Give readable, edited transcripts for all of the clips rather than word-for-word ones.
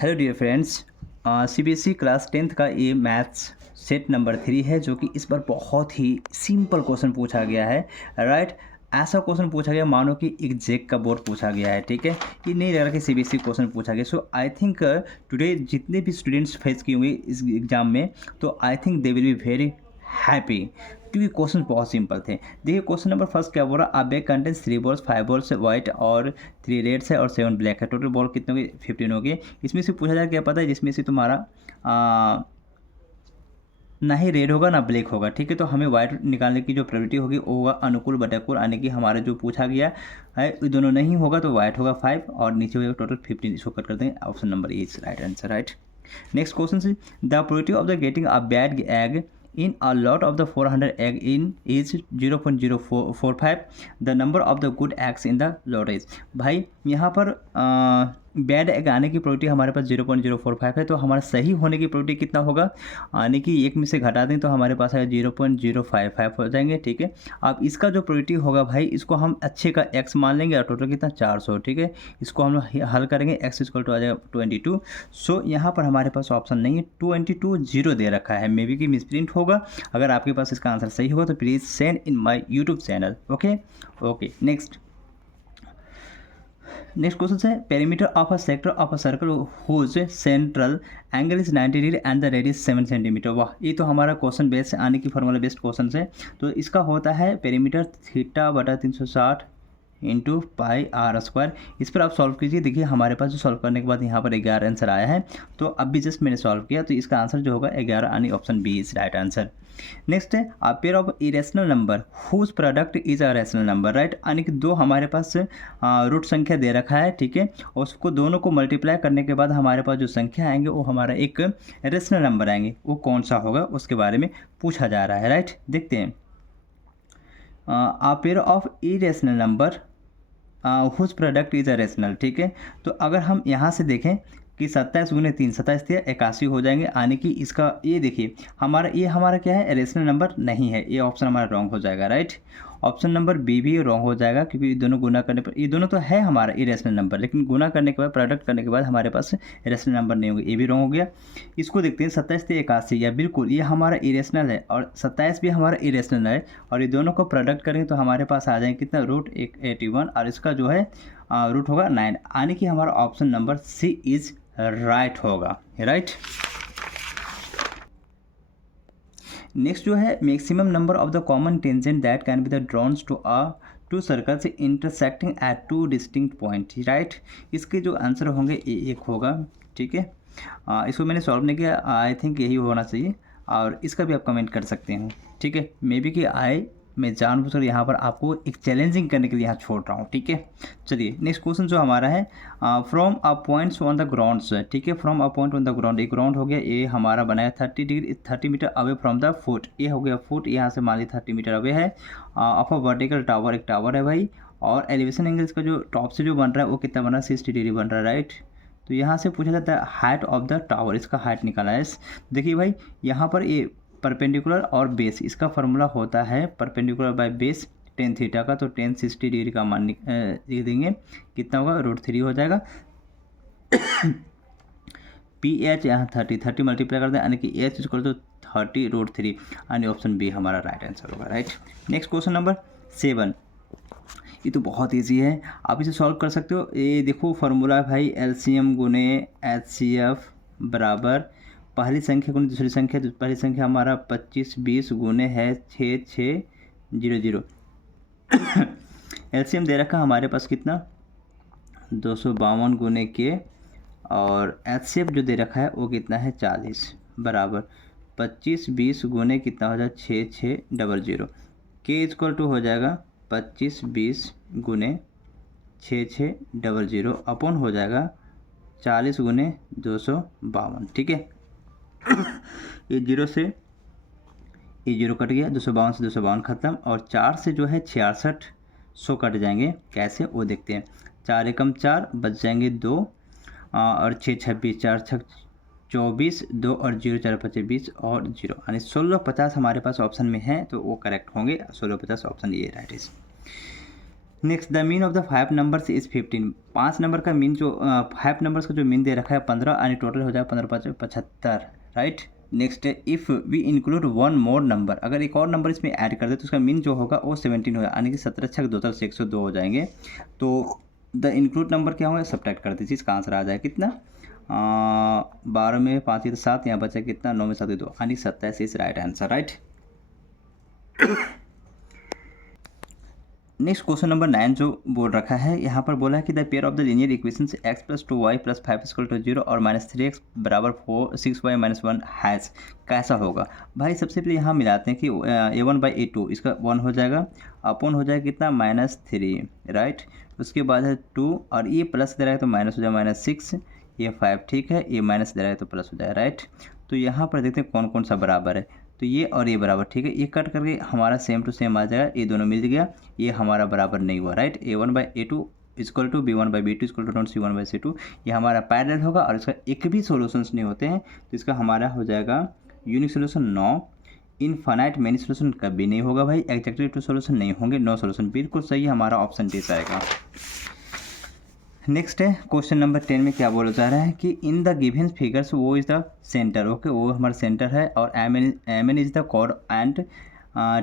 Hello dear friends, CBSE class 10th का ये maths set number 3 है जो कि इस बार बहुत ही सिंपल क्वेश्चन पूछा गया है। राइट, ऐसा क्वेश्चन पूछा गया मानो कि एक जेक का बोर्ड पूछा गया है। ठीक है, ये नहीं लग रहा कि सीबीएसई क्वेश्चन पूछा गया। सो आई थिंक टुडे जितने भी स्टूडेंट्स फेस किए होंगे इस एग्ज़ाम में, तो I think they will be very happy क्योंकि क्वेश्चन बहुत सिंपल थे। देखिए क्वेश्चन नंबर फर्स्ट क्या बोल रहा है, अ bag contains 3 balls, 5 balls white और 3 रेड्स है और 7 ब्लैक है। टोटल बॉल कितने हो गए? 15 हो गए। इसमें से पूछा जाए क्या पता है, जिसमें से तुम्हारा ना ही रेड होगा ना ब्लैक होगा। ठीक है, तो हमें वाइट निकालने की जो प्रोबेबिलिटी होगी वो होगा अनुकूल प्रतिकूल आने की। हमारा जो पूछा गया है ये दोनों नहीं होगा तो वाइट होगा 5 और नीचे होगा टोटल 15। इसको कट कर देंगे, option number is right answer. Right, next question is the probability of the getting a bad egg in a lot of the 400 egg in is 0.045. The number of the good eggs in the lot is, भाई यहाँ पर bad egg आने की probability हमारे पास 0.045 है, तो हमारा सही होने की प्रोबेबिलिटी कितना होगा? आने की एक में से घटा दें तो हमारे पास है 0.055 हो जाएंगे। ठीक है, अब इसका जो प्रोबेबिलिटी होगा भाई, इसको हम अच्छे का x मान लेंगे और टोटल कितना 400। ठीक है, इसको हम हल करेंगे, x इक्वल टू आ जाएगा 22। सो यहाँ पर हमारे पास ऑप्शन नहीं है, 22 0 दे रखा है, मे बी कि मिसप्रिंट होगा। अगर आपके पास इसका आंसर सही होगा तो please send in my YouTube channel. Okay next question है, perimeter of a sector of a circle whose central angle is 90 degree and the radius 7 centimetre. वाह, ये तो हमारा क्वेश्चन बेस आने की फॉर्मूला बेस्ड क्वेश्चन है। तो इसका होता है पेरीमीटर थीटा बटा 360 इंटू पाई आर स्क्वायर। इस पर आप सॉल्व कीजिए। देखिए हमारे पास जो सॉल्व करने के बाद यहाँ पर 11 आंसर आया है, तो अब भी जस्ट मैंने सॉल्व किया तो इसका आंसर जो होगा 11 यानी option B is right answer. Next है, a pair of irrational number whose product is a rational number. Right, यानी कि दो हमारे पास रूट संख्या दे रखा है। ठीक है, और उसको दोनों को मल्टीप्लाई करने के बाद हमारे पास जो संख्या आएंगे वो हमारा एक रेशनल नंबर आएंगे। वो कौन सा होगा उसके बारे में पूछा जा रहा है। राइट, देखते हैं, a pair of irrational number whose product is a rational. ठीक है, तो अगर हम यहाँ से देखें कि 27 गुने 3 27 थे 81 हो जाएंगे, आने की इसका ये देखिए हमारा क्या है, रेशनल नंबर नहीं है। ये ऑप्शन हमारा रॉन्ग हो जाएगा। राइट, ऑप्शन नंबर बी भी रॉन्ग हो जाएगा क्योंकि ये दोनों गुना करने पर, ये दोनों तो है हमारा इरेशनल नंबर, लेकिन गुना करने के बाद प्रोडक्ट करने के बाद हमारे पास रेशनल नंबर नहीं होंगे, ये भी रॉन्ग हो गया। इसको देखते हैं, 27 से 81 या बिल्कुल ये हमारा इरेशनल है और 27 भी हमारा इरेशनल है, और ये दोनों को प्रोडक्ट करेंगे तो हमारे पास आ जाएंगे कितना, रूट 81 और इसका जो है रूट होगा 9, आने की हमारा option number C is right होगा। राइट, नेक्स्ट जो है, maximum number of the common tangent that can be the drawns to circles intersecting at two distinct point. Right, इसके जो आंसर होंगे ये एक होगा। ठीक है, इसको मैंने सॉल्व नहीं किया, आई थिंक यही होना चाहिए, और इसका भी आप कमेंट कर सकते हैं। ठीक है, मे बी कि मैं जानबूझकर यहाँ पर आपको एक चैलेंजिंग करने के लिए यहाँ छोड़ रहा हूँ। ठीक है, चलिए नेक्स्ट क्वेश्चन जो हमारा है, from a points on the grounds. ठीक है, from a point on the ground, एक ग्राउंड हो गया, ये हमारा बनाया 30 degree 30 metre away from the foot. ये हो गया फुट, यहाँ से मान ली 30 मीटर अवे है। ऑफ अ वर्टिकल टावर, एक टावर है भाई, और एलिवेशन एंगल इसका जो टॉप से जो बन रहा है वो कितना बन रहा है, 60 डिग्री बन रहा है। राइट, तो यहाँ से पूछा जाता है हाइट ऑफ द टावर, इसका हाइट निकाला है। देखिए भाई यहाँ पर ये परपेंडिकुलर और बेस, इसका फार्मूला होता है perpendicular by base tan theta का, तो 10 60 डिग्री का मान लिख देंगे, कितना होगा, √3 हो जाएगा। पी एच यहाँ 30 मल्टीप्लाई कर दें, यानी कि एच इक्वल टू 30 √3, यानी ऑप्शन बी हमारा राइट आंसर होगा। राइट, नेक्स्ट क्वेश्चन नंबर 7, ये तो बहुत ईजी है, आप इसे सॉल्व कर सकते हो। ये देखो फार्मूला भाई, एलसीएम गुने एचसीएफ बराबर पहली संख्या गुने दूसरी संख्या, तो पहली संख्या हमारा 25 20 गुने है 6600। एलसीएम दे रखा हमारे पास कितना, 252 गुने के, और एचसीएफ जो दे रखा है वो कितना है 40 बराबर 25 20 गुने कितना हो जाएगा 6600। के इक्वल टू हो जाएगा 25 20 गुने 6600 अपॉन हो जाएगा 40 गुने 252। ठीक है, ये जीरो से ये जीरो कट गया, 252 से 252 खत्म, और 4 से जो है 6600 कट जाएंगे। कैसे वो देखते हैं, 4 एकम 4 बच जाएंगे 2, और 6 26 4 6 24 2 और 0 4 25 20 और 0, यानी 1650 हमारे पास ऑप्शन में है, तो वो करेक्ट होंगे। 1650 ऑप्शन ये right is. Next the mean of the 5 numbers is 15। 5 number का मीन जो 5 नंबर्स का जो मीन दे रखा है 15 यानी टोटल हो जाएगा 15 5 75, राइट। नेक्स्ट है if we include one more number, अगर एक और नंबर इसमें ऐड कर दे तो उसका मीन जो होगा वो 17 होगा, यानी कि 17 छक 2 से 102 हो जाएंगे। तो द इंक्लूड नंबर क्या होगा, सब्ट्रैक्ट कर दीजिए, इसका आंसर आ जाएगा कितना 12 में 5 तो 7, यहाँ बचा कितना 9 में 7 2, यानी 27 is right answer, right. Next question number 9 जो बोल रखा है यहाँ पर बोला है कि the pair of the linear equations x + 2y + 5 = 0 और -3x = 4 6y - 1 हैज़ कैसा होगा। भाई सबसे पहले यहाँ मिलाते हैं कि a1/a2 इसका 1 हो जाएगा, अपॉन हो जाएगा कितना -3, राइट। उसके बाद है 2 और ये प्लस दे रहा है तो माइनस हो जाएगा -6, ये 5, ठीक है, ये माइनस दे रहा है तो प्लस हो जाएगा, राइट। तो यहाँ पर देखते हैं कौन कौन सा बराबर है, तो ये और ये बराबर, ठीक है, ये कट करके हमारा सेम टू सेम आ जाएगा, ये दोनों मिल गया, ये हमारा बराबर नहीं हुआ, राइट। a1/a2 = b1/b2 = c1/c2, ये हमारा पैरेलल होगा और इसका एक भी सॉल्यूशंस नहीं होते हैं, तो इसका हमारा हो जाएगा unique solution 9। Infinite many solution कभी नहीं होगा भाई, एग्जैक्टली टू सोल्यूशन नहीं होंगे, नो सोल्यूशन, बिल्कुल सही हमारा ऑप्शन डी आएगा। नेक्स्ट है क्वेश्चन नंबर 10 में क्या बोला जा रहा है कि in the given figures O is the centre, okay, वो हमारा सेंटर है और M N is the chord and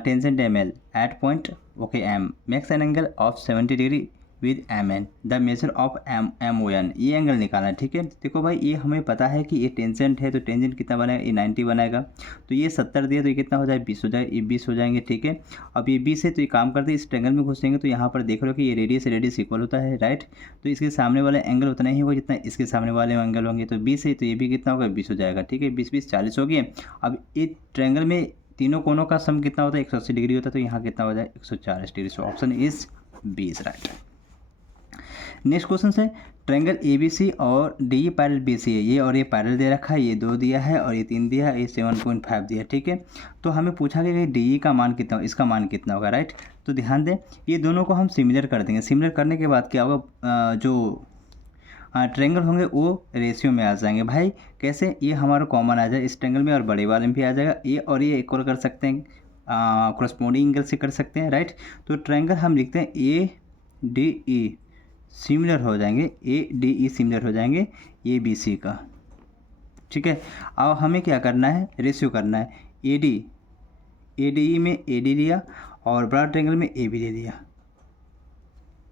tangent M L at point, okay, M makes an angle of 70 degree with M N, the measure of M O N, ये angle निकालना है, ठीक है। देखो भाई ये हमें पता है कि ये टेंजेंट है तो टेंजेंट कितना बनेगा, ये 90 बनाएगा, तो ये 70 दिया तो ये कितना हो जाए 20 हो जाए, ये 20 हो जाएंगे, ठीक है। अब ये 20 है तो ये काम करते इस ट्रेंगल में घुसेंगे, तो यहाँ पर देख लो कि ये रेडियस इक्वल होता है, राइट। तो इसके सामने वाला एंगल उतना ही होगा जितना इसके सामने वाले एंगल होंगे, तो 20 है तो ये भी कितना होगा 20 हो जाएगा, ठीक है, 20 20 40 हो गए। अब ये ट्रेंगल में तीनों कोनों का सम कितना होता है 180 डिग्री होता है, तो यहाँ कितना हो जाए 140 degree, so option is 20, right. Next question है ट्रायंगल ABC और DE पैरेलल BC है, ये और ये पैरेलल दे रखा है, ये 2 दिया है और ये 3 दिया है, ये 7.5 दिया है, ठीक है। तो हमें पूछा गया कि DE का मान कितना, इसका मान कितना होगा, राइट। तो ध्यान दें ये दोनों को हम सिमिलर कर देंगे, सिमिलर करने के बाद क्या होगा, जो ट्रायंगल होंगे वो रेशियो में आ जाएंगे। भाई कैसे, ये हमारा कॉमन आ जाए इस ट्रायंगल में और बड़े वाले में भी आ जाएगा, ये और ये इक्वल कर सकते हैं, कोरस्पोंडिंग एंगल से कर सकते हैं, राइट। तो ट्रायंगल हम लिखते हैं ADE सिमिलर हो जाएंगे, ADE सिमिलर हो जाएंगे ABC का, ठीक है। अब हमें क्या करना है, रेशियो करना है, ADE में AD लिया और बड़ा ट्रायंगल में AB ले लिया,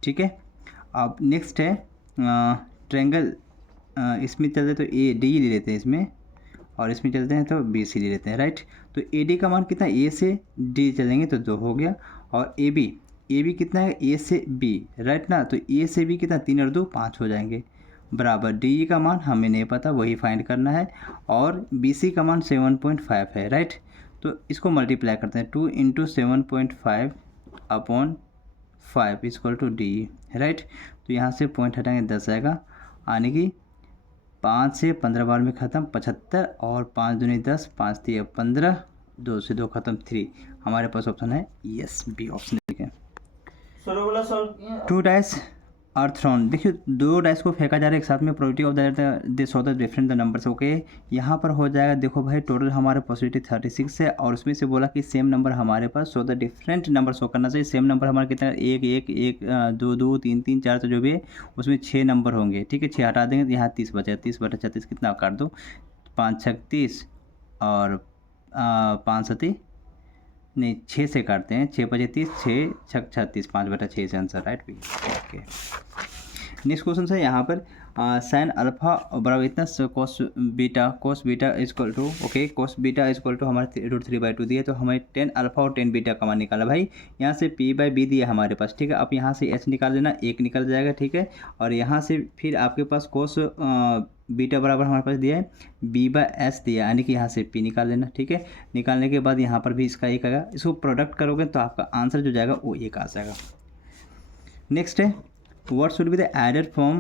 ठीक है। अब नेक्स्ट है ट्रायंगल, इसमें चलते तो ADE ले लेते हैं इसमें, और इसमें चलते हैं तो BC ले लेते हैं, राइट। तो AD का मान कितना, A से D चलेंगे तो 2 हो गया, और AB कितना है A से B, राइट ना, तो A से B कितना 3 और 2 5 हो जाएंगे, बराबर DE का मान हमें नहीं पता वही फाइंड करना है, और BC का मान 7.5 है, राइट। तो इसको मल्टीप्लाई करते हैं, 2 × 7.5 / 5 = DE, राइट। तो यहाँ से पॉइंट हटाएंगे 10 आएगा, यानी कि 5 से 15 बार में ख़त्म 75, और 5 दूनी 10, 5 3 15, 2 से 2 खत्म 3, हमारे पास ऑप्शन है यस बी ऑप्शन, ठीक है। 2 डाइस आर थ्रोन, देखिए 2 डाइस को फेंका जा रहा है एक साथ में, probability of this so the different the numbers, okay. यहाँ पर हो जाएगा, देखो भाई टोटल हमारे पॉसिबिलिटी 36 है, और उसमें से बोला कि सेम नंबर हमारे पास so the different number show करना चाहिए। सेम नंबर हमारा कितना 1 1 1 2 2 3 3 4, तो जो भी है उसमें 6 नंबर होंगे, ठीक है। 6 हटा देंगे तो यहाँ 30 बचेगा, 30/36 कितना काट दो, 5 6 30 और 5 7 नहीं 6 से काटते हैं, 6 5 30, 6 6 36, 5/6 से answer, right. Okay next question है यहाँ पर साइन अल्फा बराबर इतना, cos beta equal to, okay, cos beta equal to हमारे √3/2 दिया, तो हमें 10 अल्फा और 10 बीटा का मान निकाला। भाई यहाँ से P/B दिया हमारे पास, ठीक है। अब यहाँ से H निकाल देना, 1 निकल जाएगा, ठीक है। और यहाँ से फिर आपके पास कोस बीटा बराबर हमारे पास दिया है B/S दिया, यानी कि यहाँ से P निकाल लेना, ठीक है। निकालने के बाद यहाँ पर भी इसका 1 आएगा, इसको प्रोडक्ट करोगे तो आपका आंसर जो जाएगा वो 1 आ जाएगा। नेक्स्ट है what should be the added from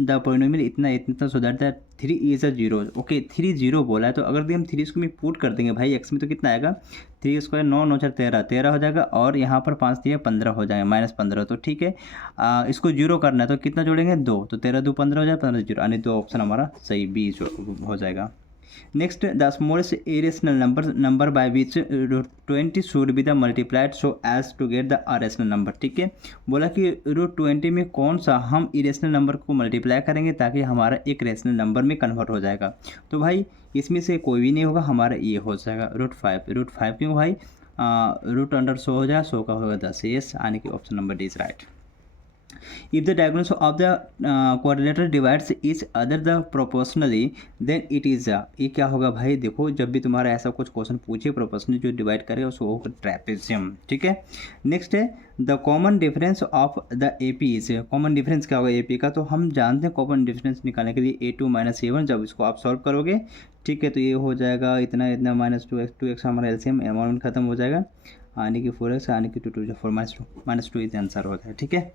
the polynomial इतना so that the 3 is a 0, okay 3 0 बोला है, तो अगर हम 3 इसको में पुट कर देंगे भाई x में तो कितना आएगा 3 स्क्वायर 9 9 4 13 हो जाएगा, और यहाँ पर 5 दिया 15 हो जाएगा, -15, तो ठीक है। इसको 0 करना है तो कितना जोड़ेंगे 2, तो 13 2 15 हो जाएगा, 15 0, यानी 2 ऑप्शन हमारा सही बी हो जाएगा। Next the smallest irrational number by which root 20 should be the multiplied so as to get the rational number. ठीक है, बोला कि रूट 20 में कौन सा हम इरेशनल नंबर को मल्टीप्लाई करेंगे ताकि हमारा एक रेशनल नंबर में कन्वर्ट हो जाएगा। तो भाई इसमें से कोई भी नहीं होगा, हमारा ये हो जाएगा रूट 5। रूट 5 क्यों भाई, रूट अंडर 100 हो जाए, 100 का होगा 10। यस, यानी कि option number D is right. If the diagonals of the quadrilateral divides each other the proportionally then it is a, ये क्या होगा भाई, देखो जब भी तुम्हारा ऐसा कुछ क्वेश्चन पूछे प्रोपोर्शनली जो डिवाइड करेगा उसको होगा ट्रेपेजियम। ठीक है, नेक्स्ट है the common difference of the AP is, common difference क्या होगा AP का, तो हम जानते हैं कॉमन डिफरेंस निकालने के लिए A2 - A1, जब इसको आप सॉल्व करोगे ठीक है तो ये हो जाएगा इतना इतना -2x हमारा एलसीएम अमाउंट खत्म हो जाएगा, आने की 4x आने की 2 2 4 -2 इतना आंसर होता है। ठीक है,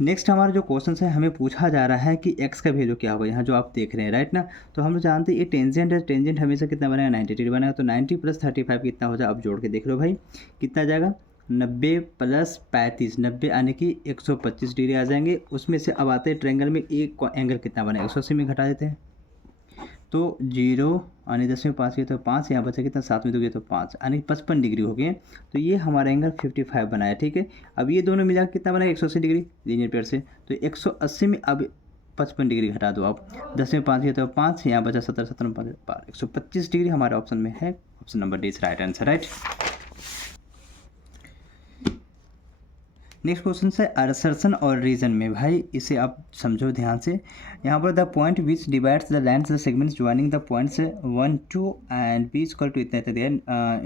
नेक्स्ट हमारा जो क्वेश्चन है हमें पूछा जा रहा है कि x का वैल्यू क्या होगा, यहाँ जो आप देख रहे हैं राइट ना, तो हम लोग जानते हैं ये टेंजेंट है, टेंजेंट हमेशा कितना बनेगा 90 डिग्री बनेगा, तो 90 + 35 कितना हो जाए, अब जोड़ के देख लो भाई कितना आ जाएगा, 90 + 35, 90 आने की 125 डिग्री आ जाएंगे। उसमें से अब आते हैं ट्रायंगल में एक एंगल कितना बनेगा, 180 में घटा देते हैं तो 0 यानी 10 में 5 गए तो 5, यहाँ बचा कितना 7 में 2 गए तो 5 यानी 55 डिग्री हो गए। तो ये हमारा एंगल 55 बनाया। ठीक है, अब ये दोनों मिला कितना बनाया 180 डिग्री लीनियर पेयर से, तो 180 में अब 55 डिग्री घटा दो आप, 10 में 5 गए तो 5, यहाँ बचा 17 17 में 5 125 डिग्री हमारे ऑप्शन में है। Option number D is right answer. Right, next question है असर्शन और रीजन में, भाई इसे आप समझो ध्यान से। यहाँ पर the point which divides the lines the segments joining the points 1 2 and B equal to इतना दिया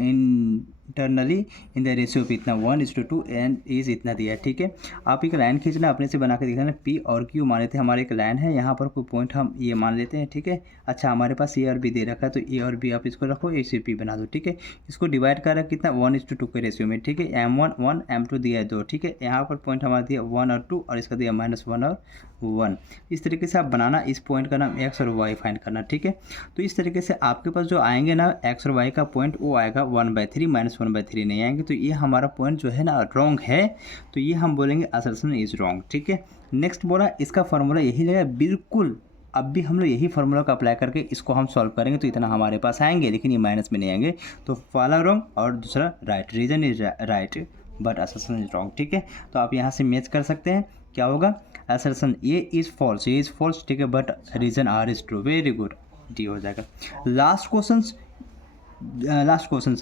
इंटरनली इन द रेशियो पे इतना 1:2 एंड इज इतना दिया। ठीक है, आप एक लाइन खींचना अपने से बना के दिखाना, पी और क्यू मान लेते हैं हमारे एक लाइन है, यहाँ पर कोई पॉइंट हम ये मान लेते हैं। ठीक है, अच्छा हमारे पास ए और बी दे रखा है तो ए और बी आप इसको रखो, ए से पी बना दो। ठीक है, इसको डिवाइड कर रहा कितना 1:2 के रेशियो में। ठीक है, M1 1 M2 दिया है 2। ठीक है, यहाँ पर पॉइंट हमारा दिया 1 और 2 और इसका दिया -1 और 1। इस तरीके से आप बनाना, इस पॉइंट का नाम x और y फाइंड करना। ठीक है, तो इस तरीके से आपके पास जो आएंगे ना x और y का पॉइंट वो आएगा 1/3 -1/3 नहीं आएंगे, तो ये हमारा पॉइंट जो है ना रॉन्ग है, तो ये हम बोलेंगे असर्शन इज रॉन्ग। ठीक है, नेक्स्ट बोला इसका फॉर्मूला यही लगा बिल्कुल, अब भी हम लोग यही फार्मूला का अप्लाई करके इसको हम सॉल्व करेंगे तो इतना हमारे पास आएंगे, लेकिन ये माइनस में नहीं आएंगे। तो पहला रॉन्ग और दूसरा right, reason is right but assertion is wrong. ठीक है, तो आप यहाँ से मैच कर सकते हैं, क्या होगा असर्शन ये इज़ फॉल्स, ये इज़ फॉल्स। ठीक है, but reason are is true, very good, D हो जाएगा। लास्ट क्वेश्चन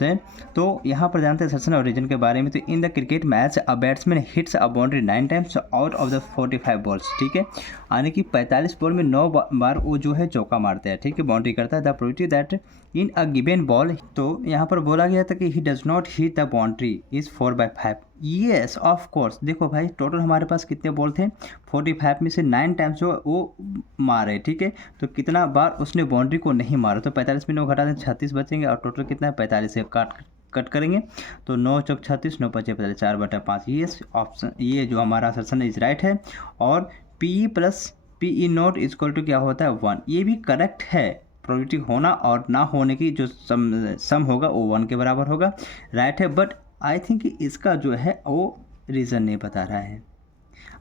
है, तो यहाँ पर जानते हैं असर्शन और रीजन के बारे में। तो in the cricket match a batsman hits a boundary 9 times out of the 45 balls. ठीक है, यानी कि 45 बॉल में 9 बार वो जो है चौका मारते हैं। ठीक है, बाउंड्री करता है। The probability that in a given ball, तो यहाँ पर बोला गया था कि he does not hit the boundary is 4/5। Yes of course, देखो भाई टोटल हमारे पास कितने बॉल थे 45 में से 9 टाइम्स जो वो मारे। ठीक है, तो कितना बार उसने बाउंड्री को नहीं मारा, तो 45 में 9 घटा दें 36 बचेंगे और टोटल कितना है 45 से कट करेंगे तो 9 चौक 36, 9 पचे 45, 4/5। ये ऑप्शन, ये जो हमारा असर्शन इज राइट है। और PE + PE not equal to क्या होता है 1, ये भी करेक्ट है। प्रोबेबिलिटी होना और ना होने की जो सम होगा वो 1 के बराबर होगा, राइट है। बट आई थिंक इसका जो है वो रीज़न नहीं बता रहा है।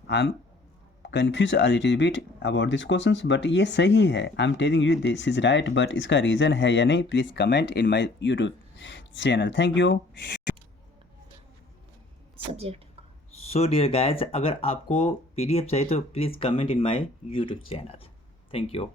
I am confuse a little bit about this question, but ये सही है। I am telling you this is right, but इसका रीज़न है या नहीं, please comment in my YouTube channel. Thank you. Subject so dear guys, अगर आपको PDF चाहिए तो please comment in my YouTube channel. Thank you.